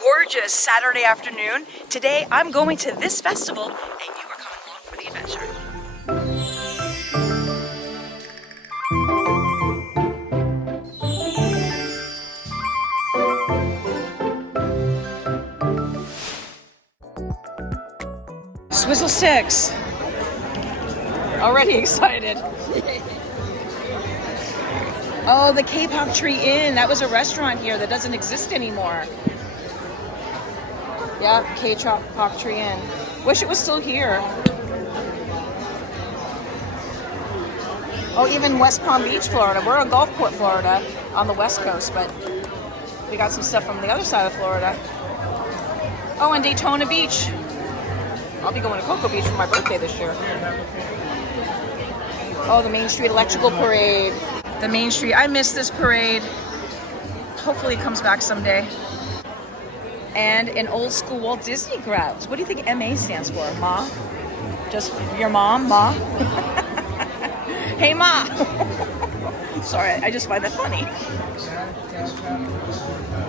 Gorgeous Saturday afternoon. Today I'm going to this festival and you are coming along for the adventure. Swizzle sticks. Already excited. Oh, the K-Pop Tree Inn. That was a restaurant here that doesn't exist anymore. Yeah, K-Pop Tree Inn. Wish it was still here. Oh, even West Palm Beach, Florida. We're in Gulfport, Florida, on the West Coast, but we got some stuff from the other side of Florida. Oh, and Daytona Beach. I'll be going to Cocoa Beach for my birthday this year. Oh, the Main Street Electrical Parade. The Main Street. I miss this parade. Hopefully it comes back someday. And an old school Walt Disney crowd. What do you think MA stands for? Ma? Just your mom? Ma? Hey, Ma! Sorry, I just find that funny.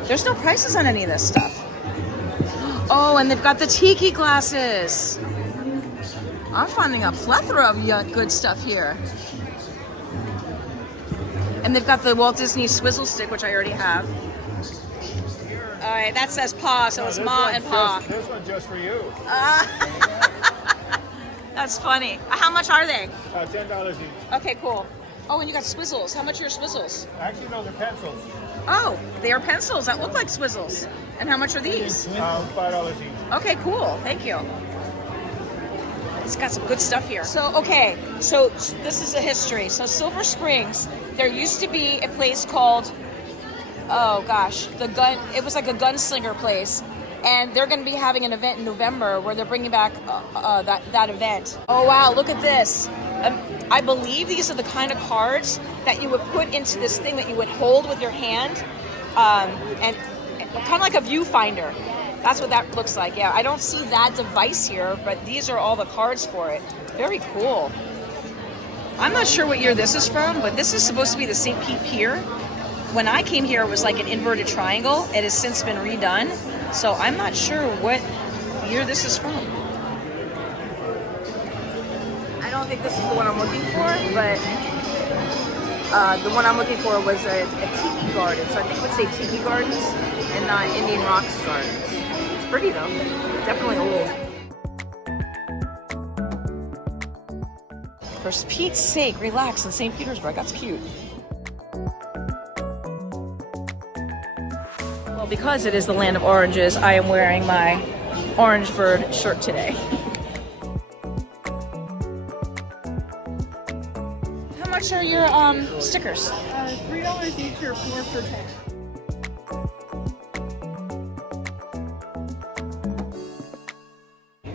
There's no prices on any of this stuff. Oh, and they've got the tiki glasses. I'm finding a plethora of good stuff here. And they've got the Walt Disney Swizzle Stick, which I already have. All right, that says Pa, so it's Ma and Pa. This one's just for you. That's funny. How much are they? $10 each. Okay, cool. Oh, and you got Swizzles. How much are your Swizzles? Actually, those are pencils. Oh, they are pencils that look like Swizzles. And how much are these? $5 each. Okay, cool. Thank you. It's got some good stuff here. So, okay, so this is a history. So Silver Springs, there used to be a place called, oh gosh, it was like a gunslinger place. And they're going to be having an event in November where they're bringing back that event. Oh wow, look at this. I believe these are the kind of cards that you would put into this thing that you would hold with your hand, and kind of like a viewfinder. That's what that looks like. Yeah, I don't see that device here, but these are all the cards for it. Very cool. I'm not sure what year this is from, but this is supposed to be the St. Pete Pier. When I came here, it was like an inverted triangle. It has since been redone, so I'm not sure what year this is from. I don't think this is the one I'm looking for, but the one I'm looking for was a tiki garden. So I think it would say Tiki Gardens and not Indian Rocks Gardens. It's pretty though, definitely old. For Pete's sake, relax in St. Petersburg, that's cute. Well, because it is the land of oranges, I am wearing my Orange Bird shirt today. How much are your stickers? $3 each or 4 for 10.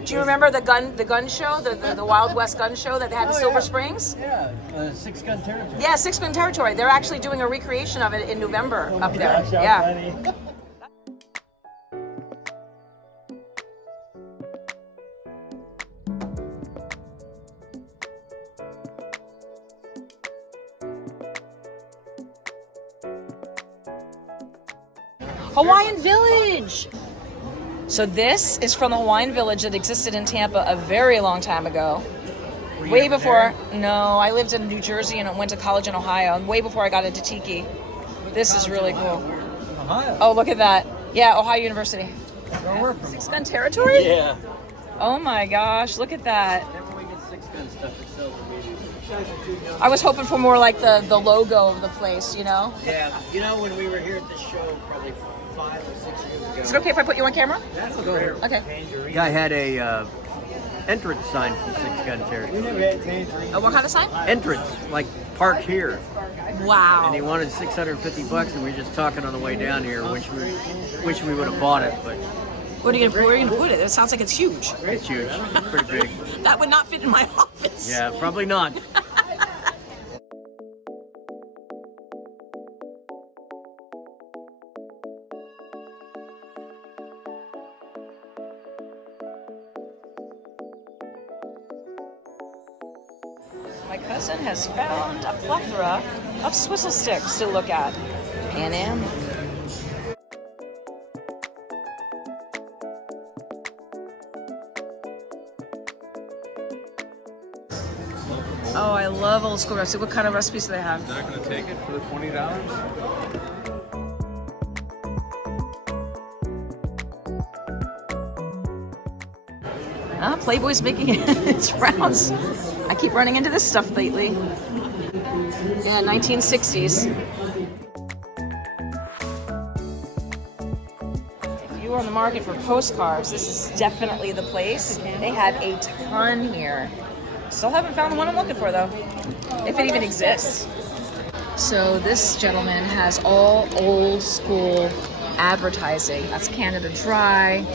Do you remember the gun show, the Wild West gun show that they had in Silver Springs? Yeah, Six Gun Territory. Yeah, Six Gun Territory. They're actually doing a recreation of it in November up there. Yeah. Hawaiian Village! So this is from the Hawaiian Village that existed in Tampa a very long time ago. Way before, no, I lived in New Jersey and went to college in Ohio, way before I got into Tiki. This is really cool. Ohio. Oh, look at that. Yeah, Ohio University. Where we're from. Six Gun Territory? Yeah. Oh my gosh, look at that. Whenever we get Six Gun stuff, it sells immediately. I was hoping for more like the logo of the place, you know? Yeah, you know, when we were here at this show probably 5 or 6 years ago. Is it okay if I put you on camera? That's okay. Okay. Guy had a entrance sign for Six Gun Territory. Oh, what kind of sign? Entrance, like park here. Wow. And he wanted $650, and we were just talking on the way down here. Wish we would have bought it, but Where are you gonna put it? It sounds like it's huge. it's huge. It's pretty big. That would not fit in my office. Yeah, probably not. My My cousin has found a plethora of swizzle sticks to look at. Pan Am. Oh, I love old school recipes. What kind of recipes do they have? Not going to take it for the $20? Playboy's making its rounds. I keep running into this stuff lately. Yeah, 1960s. If you are on the market for postcards, this is definitely the place. They have a ton here. Still haven't found the one I'm looking for though, if it even exists. So this gentleman has all old school advertising. That's Canada Dry.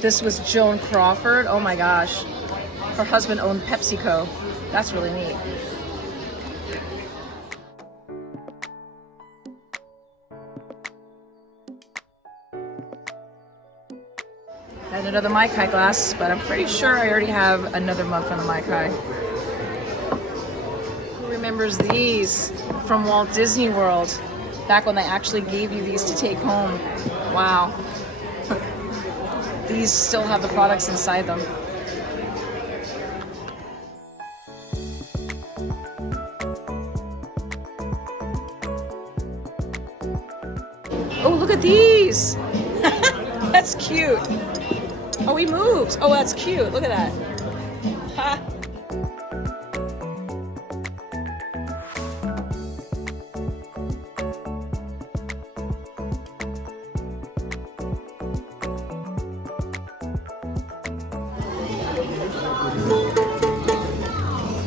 This was Joan Crawford. Oh my gosh. Her husband owned PepsiCo. That's really neat. And another Mai Tai glass, but I'm pretty sure I already have another mug from the Mai Tai. Who remembers these from Walt Disney World? Back when they actually gave you these to take home. Wow. These still have the products inside them. Oh, look at these. That's cute. Oh, he moves. Oh, that's cute. Look at that. Ha.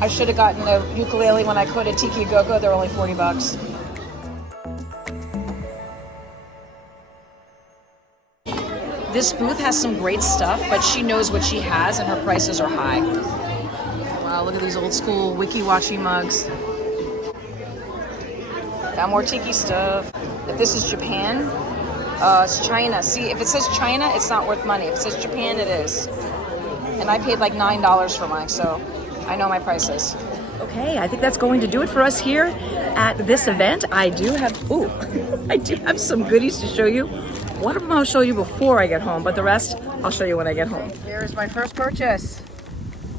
I should have gotten a ukulele when I could at Tiki Go-Go. They're only $40. This booth has some great stuff, but she knows what she has and her prices are high. Wow, look at these old school Wiki-Wachi mugs. Got more Tiki stuff. If this is Japan, it's China. See, if it says China, it's not worth money. If it says Japan, it is. And I paid like $9 for mine, so I know my prices. Okay, I think that's going to do it for us here at this event. I do have some goodies to show you. One of them I'll show you before I get home, but the rest I'll show you when I get home. Here's my first purchase.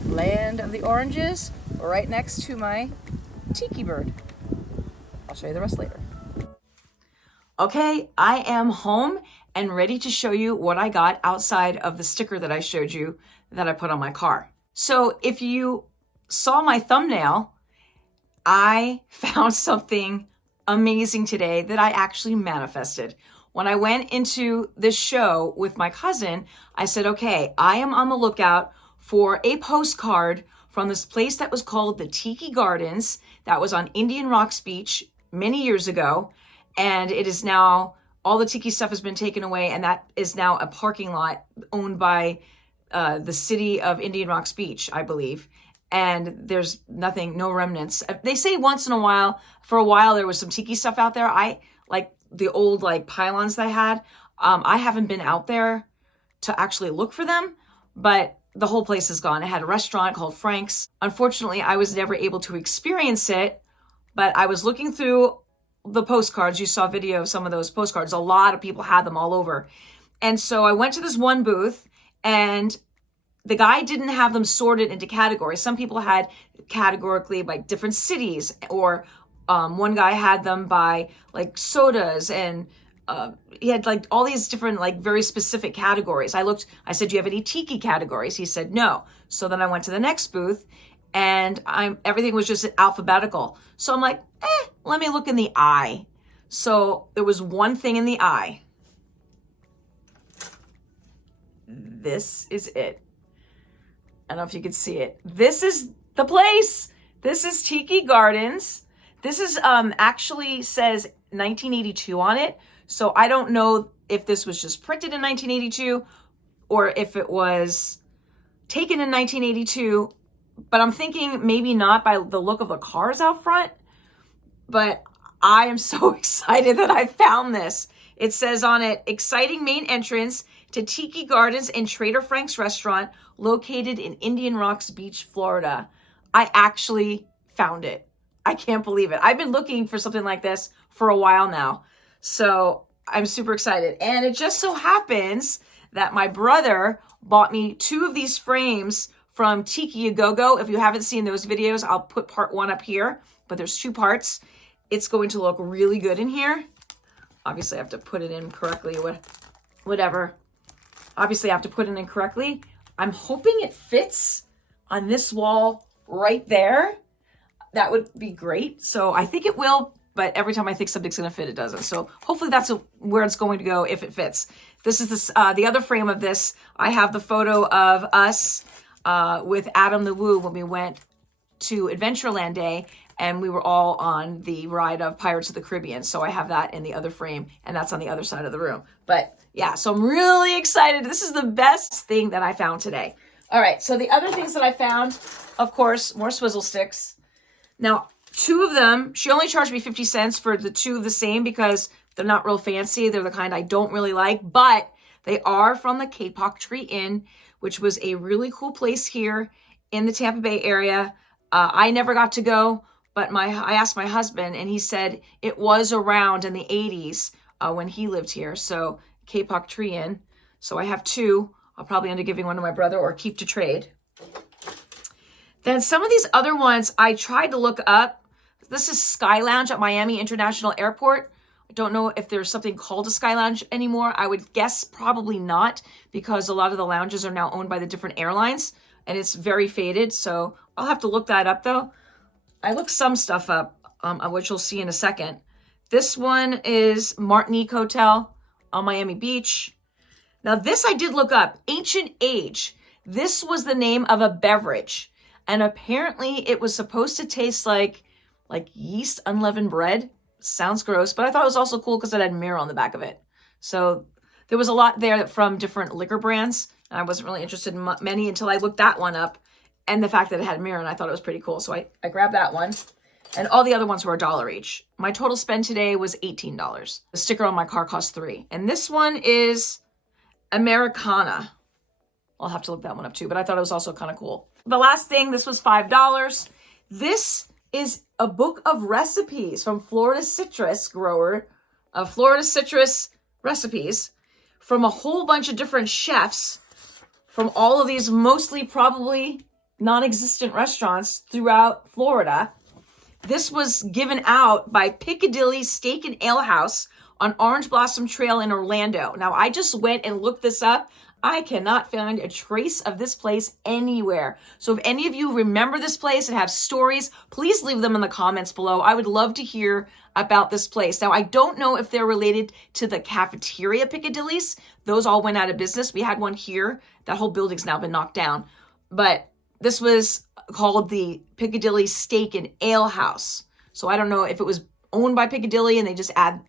Land of the Oranges, right next to my Tiki bird. I'll show you the rest later. Okay, I am home and ready to show you what I got outside of the sticker that I showed you that I put on my car. So if you saw my thumbnail, I found something amazing today that I actually manifested. When I went into this show with my cousin, I said, okay, I am on the lookout for a postcard from this place that was called the Tiki Gardens that was on Indian Rocks Beach many years ago. And it is now, all the Tiki stuff has been taken away, and that is now a parking lot owned by the city of Indian Rocks Beach, I believe. And there's nothing, no remnants. They say once in a while, for a while there was some Tiki stuff out there. I like the old like pylons that I had. I haven't been out there to actually look for them, but the whole place is gone. It had a restaurant called Frank's. Unfortunately, I was never able to experience it, but I was looking through the postcards. You saw video of some of those postcards. A lot of people had them all over. And so I went to this one booth, and the guy didn't have them sorted into categories. Some people had categorically by different cities, or one guy had them by like sodas, and he had like all these different like very specific categories. I said, do you have any Tiki categories? He said no. So then I went to the next booth, and everything was just alphabetical. So I'm like, let me look in the eye. So there was one thing in the eye. This is it. I don't know if you can see it. This is the place. This is Tiki Gardens. This is actually says 1982 on it. So I don't know if this was just printed in 1982 or if it was taken in 1982, but I'm thinking maybe not by the look of the cars out front. But I am so excited that I found this. It says on it, exciting main entrance to Tiki Gardens and Trader Frank's restaurant located in Indian Rocks Beach, Florida. I actually found it. I can't believe it. I've been looking for something like this for a while now. So I'm super excited. And it just so happens that my brother bought me 2 of these frames from Tiki A Go-Go. If you haven't seen those videos, I'll put part 1 up here, but there's 2 parts. It's going to look really good in here. Obviously, I have to put it in correctly, whatever. Obviously, I have to put it in correctly. I'm hoping it fits on this wall right there. That would be great. So I think it will, but every time I think something's going to fit, it doesn't. So hopefully that's where it's going to go if it fits. This is the other frame of this. I have the photo of us with Adam the Woo when we went to Adventureland Day, and we were all on the ride of Pirates of the Caribbean. So I have that in the other frame, and that's on the other side of the room. But yeah, so I'm really excited. This is the best thing that I found today. All right, so the other things that I found, of course, more swizzle sticks. Now, 2 of them, she only charged me 50 cents for the 2 of the same because they're not real fancy. They're the kind I don't really like, but they are from the Kapok Tree Inn, which was a really cool place here in the Tampa Bay area. I never got to go, but I asked my husband, and he said it was around in the 80s when he lived here. So Kapok Tree Inn. So I have 2. I'll probably end up giving one to my brother or keep to trade. Then some of these other ones I tried to look up. This is Sky Lounge at Miami International Airport. I don't know if there's something called a Sky Lounge anymore. I would guess probably not, because a lot of the lounges are now owned by the different airlines, and it's very faded. So I'll have to look that up though. I looked some stuff up, which you'll see in a second. This one is Martinique Hotel on Miami Beach. Now this I did look up, Ancient Age. This was the name of a beverage. And apparently it was supposed to taste like yeast unleavened bread. Sounds gross, but I thought it was also cool because it had mirror on the back of it. So there was a lot there from different liquor brands. And I wasn't really interested in many until I looked that one up. And the fact that it had mirror, and I thought it was pretty cool. So I grabbed that one. And all the other ones were $1 each. My total spend today was $18. The sticker on my car cost $3. And this one is Americana. I'll have to look that one up too, but I thought it was also kind of cool. The last thing, this was $5. This is a book of recipes from Florida Citrus Grower, Florida Citrus Recipes from a whole bunch of different chefs from all of these mostly probably non-existent restaurants throughout Florida. This was given out by Piccadilly Steak and Ale House on Orange Blossom Trail in Orlando. Now, I just went and looked this up. I cannot find a trace of this place anywhere. So if any of you remember this place and have stories, please leave them in the comments below. I would love to hear about this place. Now, I don't know if they're related to the cafeteria Piccadilly's. Those all went out of business. We had one here. That whole building's now been knocked down. But this was called the Piccadilly Steak and Ale House. So I don't know if it was owned by Piccadilly and they just add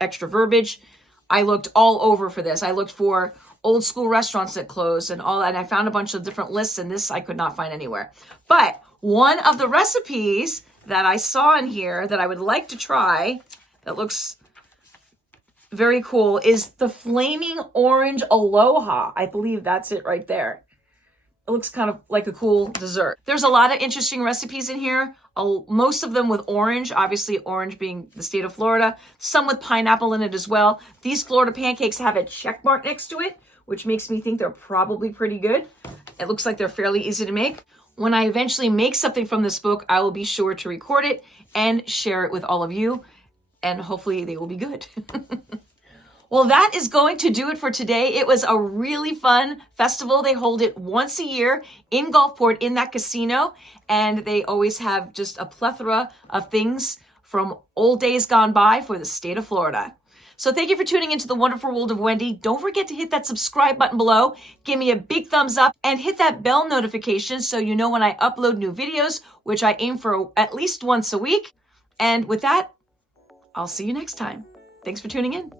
extra verbiage. I looked all over for this. I looked for old school restaurants that closed and all that. And I found a bunch of different lists, and this I could not find anywhere. But one of the recipes that I saw in here that I would like to try that looks very cool is the Flaming Orange Aloha. I believe that's it right there. It looks kind of like a cool dessert. There's a lot of interesting recipes in here. Most of them with orange, obviously orange being the state of Florida. Some with pineapple in it as well. These Florida pancakes have a check mark next to it, which makes me think they're probably pretty good. It looks like they're fairly easy to make. When I eventually make something from this book, I will be sure to record it and share it with all of you, and hopefully they will be good. Well, that is going to do it for today. It was a really fun festival. They hold it once a year in Gulfport in that casino, and they always have just a plethora of things from old days gone by for the state of Florida. So thank you for tuning into the wonderful world of Wendy. Don't forget to hit that subscribe button below. Give me a big thumbs up and hit that bell notification so you know when I upload new videos, which I aim for at least once a week. And with that, I'll see you next time. Thanks for tuning in.